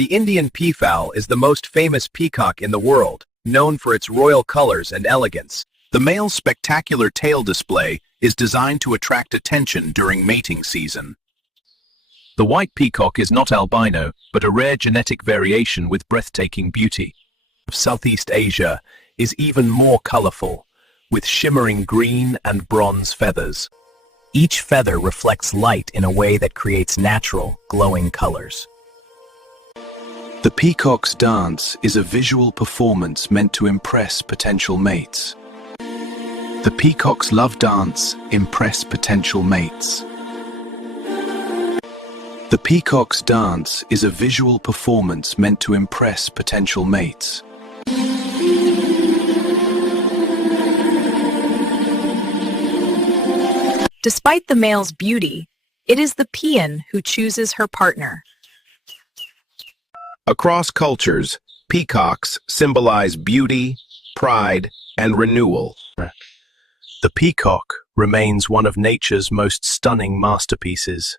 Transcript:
The Indian peafowl is the most famous peacock in the world, known for its royal colors and elegance. The male's spectacular tail display is designed to attract attention during mating season. The white peacock is not albino, but a rare genetic variation with breathtaking beauty. Southeast Asia is even more colorful, with shimmering green and bronze feathers. Each feather reflects light in a way that creates natural, glowing colors. The peacock's dance is a visual performance meant to impress potential mates. The peacock's love dance impress potential mates. The peacock's dance is a visual performance meant to impress potential mates. Despite the male's beauty, it is the peon who chooses her partner. Across cultures, peacocks symbolize beauty, pride, and renewal. The peacock remains one of nature's most stunning masterpieces.